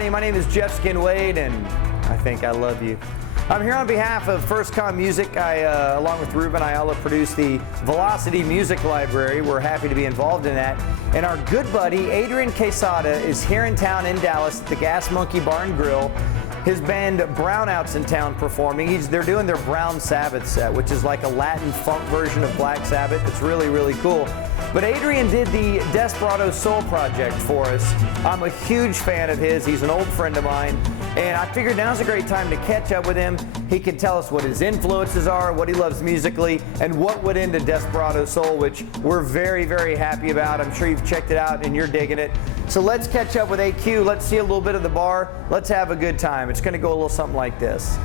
everybody. My name is Jeff Skinwade, and I think I love you. I'm here on behalf of FirstCom Music. Along with Ruben Ayala, produce the Velocity Music Library. We're happy to be involved in that. And our good buddy, Adrian Quesada, is here in town in Dallas at the Gas Monkey Bar and Grill. His band Brownout's in town performing. They're doing their Brown Sabbath set, which is like a Latin funk version of Black Sabbath. It's really, really cool. But Adrian did the Desperado Soul project for us. I'm a huge fan of his. He's an old friend of mine. And I figured now's a great time to catch up with him. He can tell us what his influences are, what he loves musically, and what went into Desperado Soul, which we're very, very happy about. I'm sure you've checked it out and you're digging it. So let's catch up with AQ. Let's see a little bit of the bar. Let's have a good time. It's going to go a little something like this.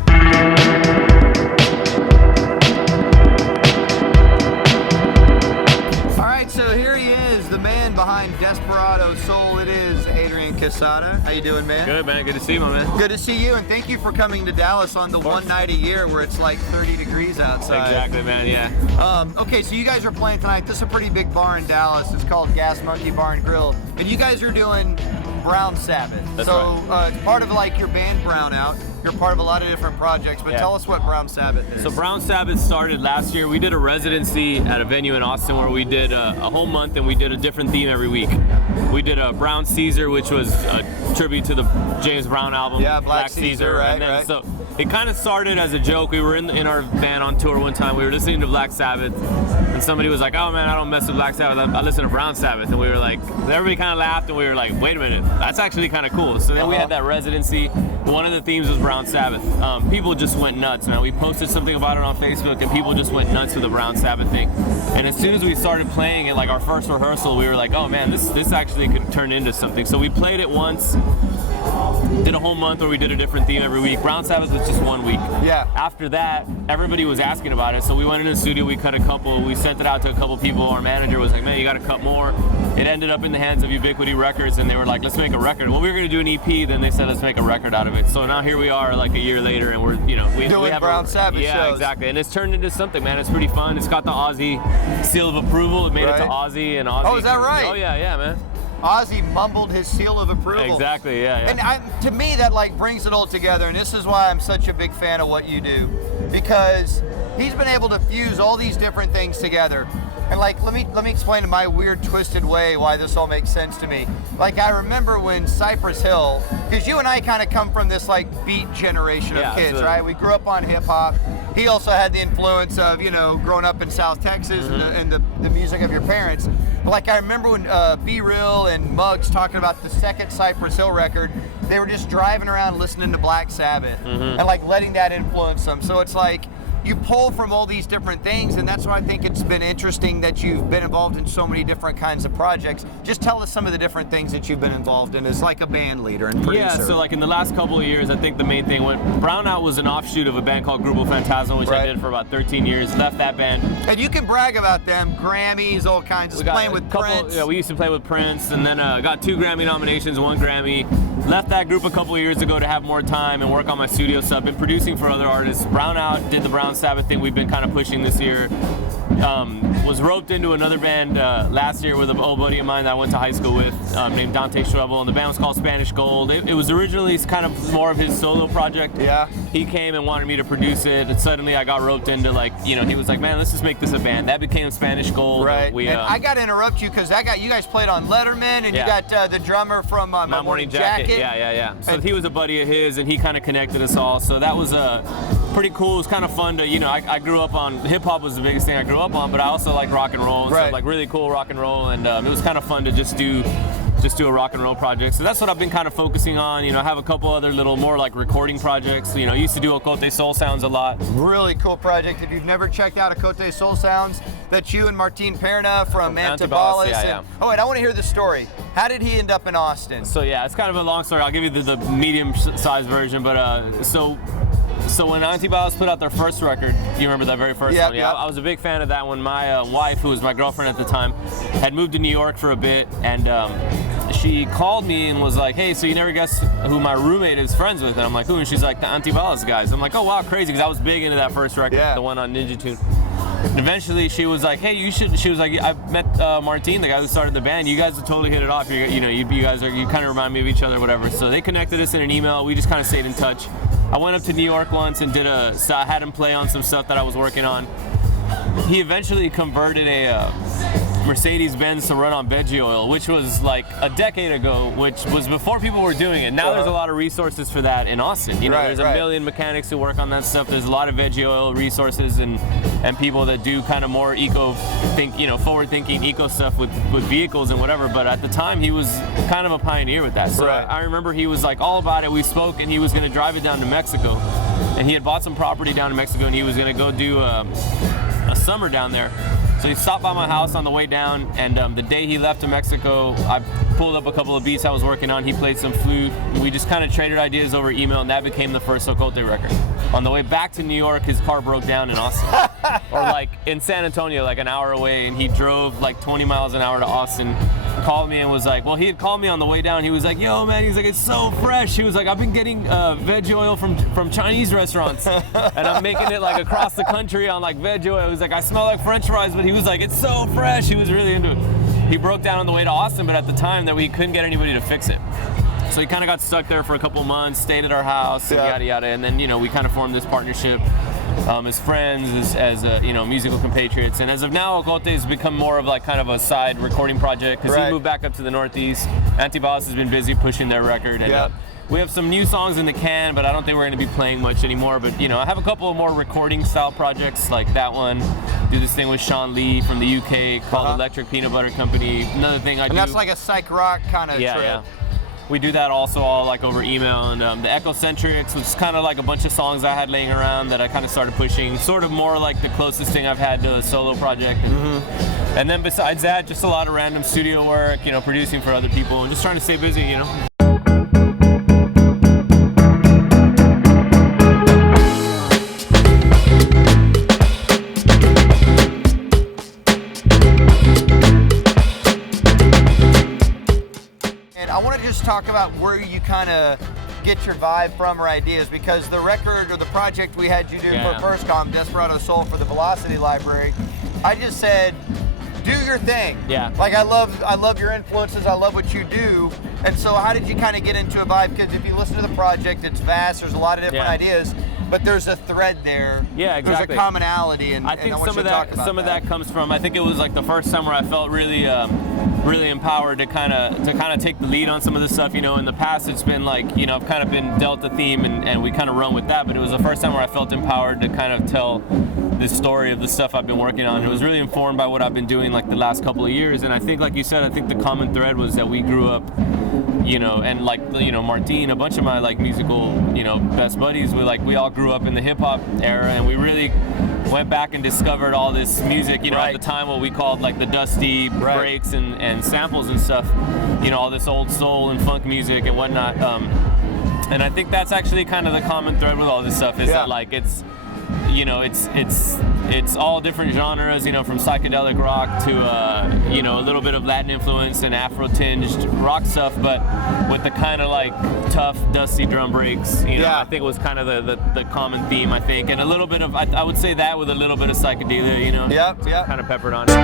All right, so here he is, the man behind Desperado Soul. It is Adrian Quesada. How you doing, man? Good, man. Good to see you, my man. Good to see you, and thank you for coming to Dallas on the one night a year where it's like 30 degrees outside. Exactly, man, yeah. Okay, so you guys are playing tonight. This is a pretty big bar in Dallas. It's called Gas Monkey Bar and Grill, and you guys are doing Brown Sabbath. That's so right. It's part of like your band Brownout. You're part of a lot of different projects, but tell us what Brown Sabbath is. So Brown Sabbath started last year. We did a residency at a venue in Austin where we did a whole month and we did a different theme every week. We did a Brown Caesar, which was a tribute to the James Brown album. Yeah, Black Caesar, right, and then, right. So it kind of started as a joke. We were in our band on tour one time. We were listening to Black Sabbath, and somebody was like, "Oh man, I don't mess with Black Sabbath. I listen to Brown Sabbath." And we were like, everybody kind of laughed, and we were like, "Wait a minute, that's actually kind of cool." So then we had that residency. One of the themes was Brown Sabbath. People just went nuts, man. We posted something about it on Facebook, and people just went nuts with the Brown Sabbath thing. And as soon as we started playing it, like our first rehearsal, we were like, "Oh man, this actually could turn into something." So we played it once. Did a whole month where we did a different theme every week. Brown Sabbath was just 1 week. Yeah. After that, everybody was asking about it, so we went into the studio, we cut a couple, we sent it out to a couple people. Our manager was like, "Man, you gotta cut more." It ended up in the hands of Ubiquity Records, and they were like, "Let's make a record." Well, we were gonna do an EP, then they said, "Let's make a record out of it." So now here we are, like a year later, and we're, we have Brown Sabbath yeah, shows. exactly, and it's turned into something, man. It's pretty fun. It's got the Ozzy seal of approval. It made it to Ozzy, and Ozzy. Oh, is that right? Oh yeah, man. Ozzy mumbled his seal of approval. Exactly, yeah. And to me, that like brings it all together, and this is why I'm such a big fan of what you do, because he's been able to fuse all these different things together. And like, let me explain in my weird, twisted way why this all makes sense to me. Like, I remember when Cypress Hill, because you and I kind of come from this like beat generation of kids, right? We grew up on hip hop. He also had the influence of, growing up in South Texas and the music of your parents. But like, I remember when Be Real and Muggs talking about the second Cypress Hill record, they were just driving around listening to Black Sabbath and like letting that influence them. So it's like, you pull from all these different things, and that's why I think it's been interesting that you've been involved in so many different kinds of projects. Just tell us some of the different things that you've been involved in as like a band leader and producer. Yeah, so like in the last couple of years, I think the main thing, Brownout was an offshoot of a band called Grupo Fantasma, which I did for about 13 years, left that band. And you can brag about them, Grammys, all kinds, just playing with Prince. Yeah, we used to play with Prince, and then got 2 Grammy nominations, 1 Grammy. Left that group a couple of years ago to have more time and work on my studio stuff. Been producing for other artists. Brownout did the Brown Sabbath thing we've been kind of pushing this year. Was roped into another band last year with an old buddy of mine that I went to high school with named Dante Schwebel, and the band was called Spanish Gold. It was originally kind of more of his solo project. Yeah. He came and wanted me to produce it, and suddenly I got roped into he was like, "Man, let's just make this a band." That became Spanish Gold. Right. And I got to interrupt you because you guys played on Letterman, and you got the drummer from My Morning Jacket. Yeah. So he was a buddy of his, and he kind of connected us all. So that was pretty cool. It was kind of fun to, I grew up on, hip hop was the biggest thing I grew up on, but I also like rock and roll and stuff, like really cool rock and roll, and it was kind of fun to just do a rock and roll project. So that's what I've been kind of focusing on. I have a couple other little more like recording projects. I used to do Ocote Soul Sounds a lot. Really cool project. If you've never checked out Ocote Soul Sounds, that's you and Martin Perna from Antibalas. Yeah. Oh wait, I want to hear the story. How did he end up in Austin? So yeah, it's kind of a long story. I'll give you the medium-sized version, but so when Antibalas put out their first record, you remember that very first one? Yeah, I was a big fan of that one. My wife, who was my girlfriend at the time, had moved to New York for a bit, and she called me and was like, "Hey, so you never guess who my roommate is friends with?" And I'm like, "Who?" And she's like, "The Antibalas guys." I'm like, "Oh wow, crazy," because I was big into that first record, the one on Ninja Tune. And eventually she was like, hey, she was like, I met Martin, the guy who started the band. You guys would totally hit it off. You kind of remind me of each other, whatever. So they connected us in an email. We just kind of stayed in touch. I went up to New York once and I had him play on some stuff that I was working on. He eventually converted a Mercedes-Benz to run on veggie oil, which was like a decade ago, which was before people were doing it. Now there's a lot of resources for that in Austin. You know, there's a million mechanics who work on that stuff. There's a lot of veggie oil resources and people that do kind of more forward-thinking eco stuff with vehicles and whatever. But at the time, he was kind of a pioneer with that. So I remember he was like all about it. We spoke, and he was going to drive it down to Mexico, and he had bought some property down in Mexico, and he was going to go do a summer down there. So he stopped by my house on the way down, and the day he left to Mexico, I pulled up a couple of beats I was working on. He played some flute. We just kind of traded ideas over email, and that became the first Ocote record. On the way back to New York, his car broke down in Austin. Or like in San Antonio, like an hour away, and he drove like 20 miles an hour to Austin. Called me and was like, well, he had called me on the way down. He was like, yo, man, he's like, it's so fresh. He was like, I've been getting veg oil from Chinese restaurants, and I'm making it like across the country on like veg oil. He was like, I smell like French fries, but he was like, it's so fresh. He was really into it. He broke down on the way to Austin, but at the time that we couldn't get anybody to fix it. So he kind of got stuck there for a couple months, stayed at our house, and yada yada. And then we kind of formed this partnership as friends, as musical compatriots. And as of now, Ocote has become more of like kind of a side recording project because he moved back up to the Northeast. Antibalas has been busy pushing their record, and we have some new songs in the can, but I don't think we're going to be playing much anymore. But I have a couple of more recording style projects like that one. Do this thing with Sean Lee from the UK called Electric Peanut Butter Company. Another thing I do. And that's like a psych rock kind of trip. Yeah. We do that also all like over email, and the Ecocentrics, which is kind of like a bunch of songs I had laying around that I kind of started pushing, sort of more like the closest thing I've had to a solo project. And then besides that, just a lot of random studio work, producing for other people, and just trying to stay busy, Talk about where you kind of get your vibe from or ideas, because the record or the project we had you do for FirstCom, Desperado Soul, for the Velocity Library, I just said, do your thing. Yeah. Like I love your influences, I love what you do. And so how did you kind of get into a vibe? Because if you listen to the project, it's vast, there's a lot of different ideas, but there's a thread there. Yeah, exactly. There's a commonality, and I think I want some you to talk about some of that comes from, I think it was like the first summer I felt really really empowered to kind of take the lead on some of this stuff. In the past it's been like, I've kind of been dealt a theme and we kind of run with that, but it was the first time where I felt empowered to kind of tell this story of the stuff I've been working on. It was really informed by what I've been doing like the last couple of years, and I think, like you said, I think the common thread was that we grew up, and like, Martin, a bunch of my like musical, best buddies, we all grew up in the hip hop era, and we really went back and discovered all this music, at the time what we called like the dusty breaks and samples and stuff, all this old soul and funk music and whatnot. And I think that's actually kind of the common thread with all this stuff is that like it's all different genres, from psychedelic rock to a little bit of Latin influence and Afro-tinged rock stuff, but with the kind of like tough, dusty drum breaks. I think it was kind of the common theme, I think, and a little bit of I would say that with a little bit of psychedelia, kind of peppered on it.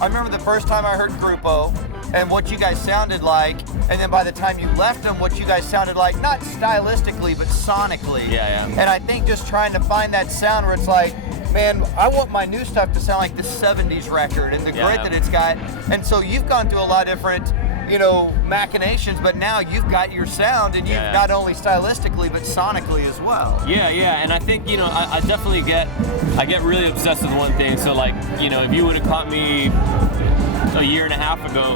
I remember the first time I heard Grupo and what you guys sounded like, and then by the time you left them, what you guys sounded like, not stylistically, but sonically. Yeah. And I think just trying to find that sound where it's like, man, I want my new stuff to sound like the 70s record and the grit that it's got. And so you've gone through a lot of different, machinations, but now you've got your sound, and you've not only stylistically, but sonically as well. Yeah, and I think, I definitely get really obsessed with one thing. So like, if you would have caught me a year and a half ago,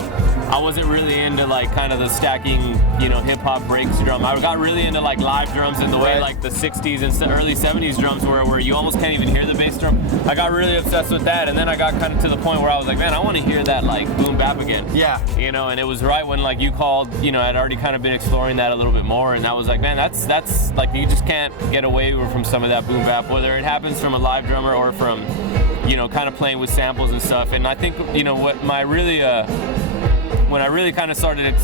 I wasn't really into like kind of the stacking, hip hop breaks drum. I got really into like live drums in the way like the 60s and early 70s drums where you almost can't even hear the bass drum. I got really obsessed with that, and then I got kind of to the point where I was like, man, I want to hear that like boom bap again. Yeah. And it was right when like you called, I'd already kind of been exploring that a little bit more, and I was like, man, that's like, you just can't get away from some of that boom bap, whether it happens from a live drummer or from, kind of playing with samples and stuff. And I think, what my really when I really kind of started,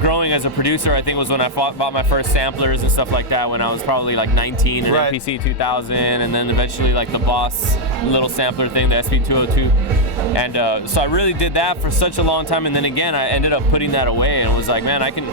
growing as a producer, I think was when I bought my first samplers and stuff like that when I was probably like 19, and MPC 2000, and then eventually like the Boss little sampler thing, the SP202. And so I really did that for such a long time, and then again I ended up putting that away and was like, man, I can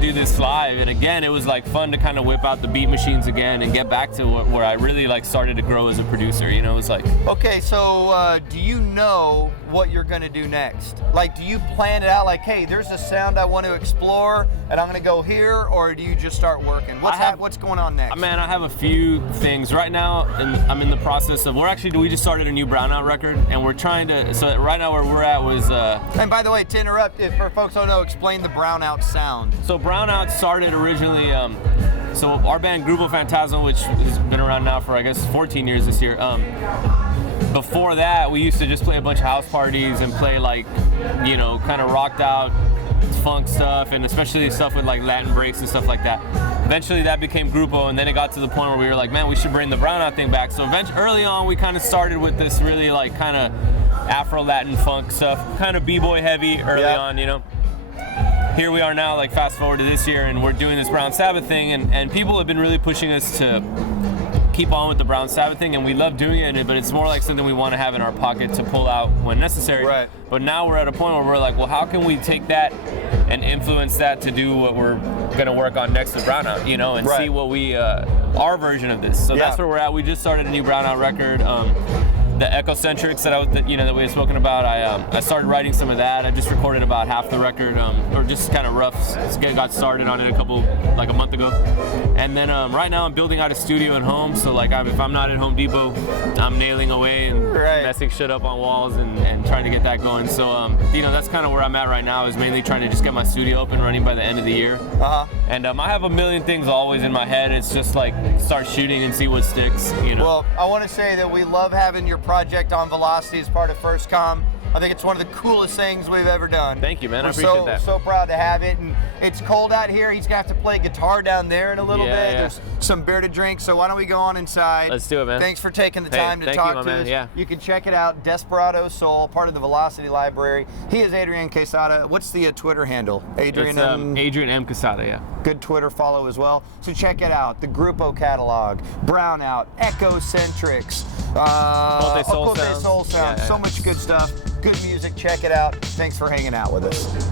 do this live. And again, it was like fun to kind of whip out the beat machines again and get back to where I really like started to grow as a producer. It was like, okay, so do you know what you're gonna do next? Like, do you plan it out like, hey, there's a sound I want to explore and I'm gonna go here, or do you just start working? What's going on next? Man, I have a few things right now, and I'm in the process of, we just started a new Brownout record, and we're trying to, so right now where we're at was and by the way, to interrupt, if for folks who don't know, explain the Brownout sound. So Brownout started originally, so our band Grupo Fantasma, which has been around now for I guess 14 years this year. Before that, we used to just play a bunch of house parties and play like, kind of rocked out funk stuff, and especially stuff with like Latin breaks and stuff like that. Eventually that became Grupo, and then it got to the point where we were like, man, we should bring the Brownout thing back. So early on, we kind of started with this really like kind of Afro-Latin funk stuff, kind of b-boy heavy early on, Here we are now, like fast forward to this year, and we're doing this Brown Sabbath thing, and people have been really pushing us to keep on with the Brown Sabbath thing, and we love doing it, but it's more like something we want to have in our pocket to pull out when necessary. Right. But now we're at a point where we're like, well, how can we take that and influence that to do what we're gonna work on next to Brownout, and see what we our version of this. So that's where we're at. We just started a new Brownout record. The Echocentrics that we had spoken about, I started writing some of that. I just recorded about half the record, or just kind of rough. Got started on it a month ago. And then right now I'm building out a studio at home. So like if I'm not at Home Depot, I'm nailing away and messing shit up on walls and trying to get that going. So that's kind of where I'm at right now, is mainly trying to just get my studio up and running by the end of the year. And I have a million things always in my head. It's just like start shooting and see what sticks. Well, I want to say that we love having your project on Velocity as part of FirstCom. I think it's one of the coolest things we've ever done. Thank you, man. I appreciate that. We're so proud to have it. And it's cold out here. He's going to have to play guitar down there in a little bit. There's some beer to drink, so why don't we go on inside? Let's do it, man. Thanks for taking the time to talk to us. Yeah. You can check it out, Desperado Soul, part of the Velocity Library. He is Adrian Quesada. What's the Twitter handle? Adrian M. Quesada, yeah. Good Twitter follow as well. So check it out. The Grupo catalog, Brownout, Echocentrics, Soul Sounds. So much good stuff. Good music. Check it out. Thanks for hanging out with us.